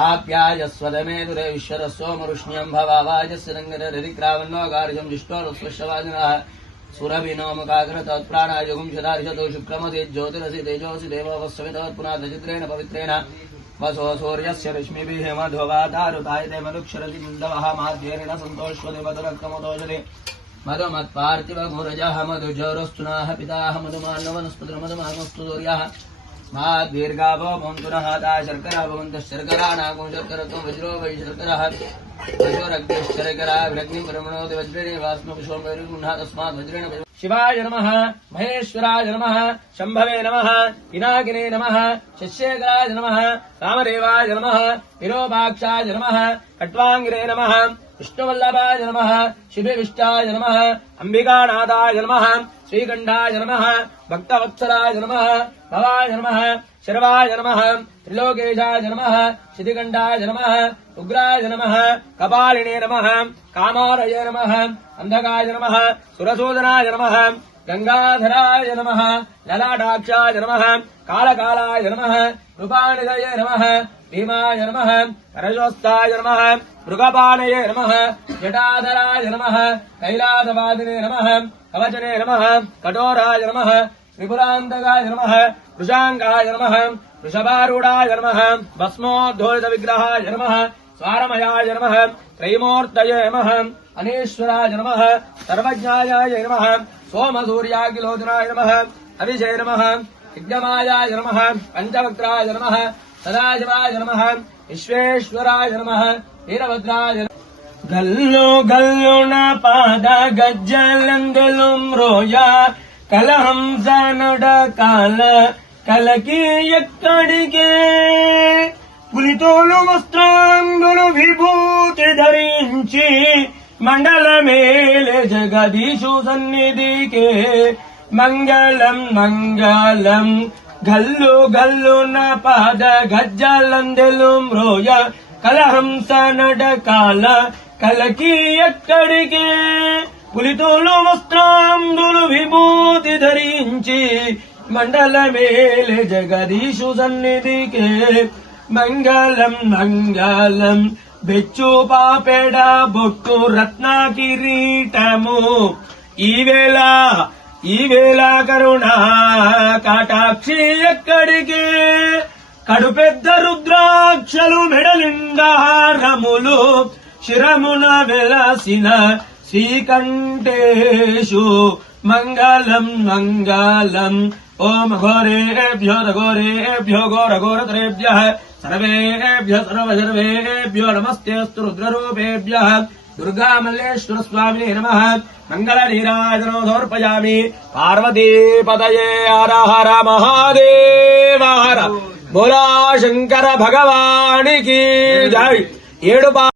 आप्यायस्वदमेदुरे विश्वरसोमरुष्ण्यं भवावाजस्य रङ्गररिक्रावन्नो गार्जं जिष्टोरुस्वश्यवादिनः सुरभिनोमुखाग्रतत्प्राणायुगुं शदार्शतो शुक्रमते ज्योतिरसि तेजोसि देवोपस्वमितवत्पुनादचित्रेण पवित्रेण वसो सूर्यस्य रश्मिभिः मध्ववातारुतायते मधुक्षरति मुन्दवः माध्येन सन्तोष्वते मधुरक्तमतोषते मधुमत्पार्थिवमुरजः मधुजोरस्तुनाः पिताः मधुमान्नवनस्पतिर्मधुमानस्तु सूर्यः मा दीर्घावो भवन्तुनः ता शर्करा भवन्तः शर्करा नागो शर्करतो वज्रो वै शर्करः वज्रोरग्निश्चर्करा विरग्निं परमणोति वज्रेण वास्मपुष्पं तस्मात् वज्रेण शिवाय नमः महेश्वराय नमः शम्भवे नमः पिनाकिने नमः शस्येकराय नमः रामदेवाय नमः विरूपाक्षाय नमः खट्वाङ्गिरे नमः विष्णुवल्लभाय नमः शिवविष्टाय नमः अंबिकानाथाय नमः श्रीकण्ठाय नमः भक्तवत्सलाय नमः भवाय नमः शर्वाय नमः त्रिलोकेशाय नमः शितिकण्ठाय नमः उग्राय नमः कपालिने नमः कामारये नमः अन्धकाय नमः सुरसूदनाय नमः गंगाधराय नमः ललाटाक्षाय नमः कालकालाय नमः रूपानिधये नमः भीमाय नमः करजोस्ताय नमः मृगपाणये नमः जटाधराय नमः कैलासवादिने नमः कवचने नमः कठोराय नमः त्रिपुरान्तकाय नमः वृषाङ्गाय नमः वृषभारूढाय नमः भस्मोद्धोलित विग्रहाय नमः स्वारमयाय नमः त्रैमूर्तये नमः अनीश्वराय नमः सर्वज्ञाय नमः सोमसूर्याखिलोचनाय नमः अभिषे नमः यज्ञमायाय नमः पंचवक्त्राय नमः सदाशिवाय नमः विश्वेश्वराय नमः वीरभद्राय गल्लो गल्लो न पाद गज्जलंदलुम रोया कलहंस नड काल कलकी ఎక్కడికే పులితోలు వస్త్రాంగులు విభూతి ధరించి మండల మేలే జగదీశు సన్నిధికే మంగళం మంగళం గల్లు గల్లు న పాద గజ్జలందెలుం రోయ కలహంస నడకాల కలకి ఎక్కడికే పులితోలు వస్త్రాంగులు విభూతి ధరించి మండల మేలే జగదీశు సన్నిధికే మంగళం మంగళం బెచ్చు పాపెడ బొట్టు రత్న కిరీటము ఈవేళ కరుణ కాటాక్షి ఎక్కడికి కడుపెద్ద రుద్రాక్షలు మెడలిండారములు శిరమున వెలసిన శ్రీకంఠేషు మంగళం మంగళం ఓం ఘోరేభ్యో ఘోరేభ్యో ఘోరఘోరతరేభ్యః सर्वेभ्यः सर्वसर्वेभ्यो नमस्तेऽस्तु रुद्ररूपेभ्यः दुर्गामल्लेश्वर स्वामिने नमः मंगलनीराजनो समर्पयामि पार्वतीपतये हर हर महादेव हर बोला शंकर भगवान की जय।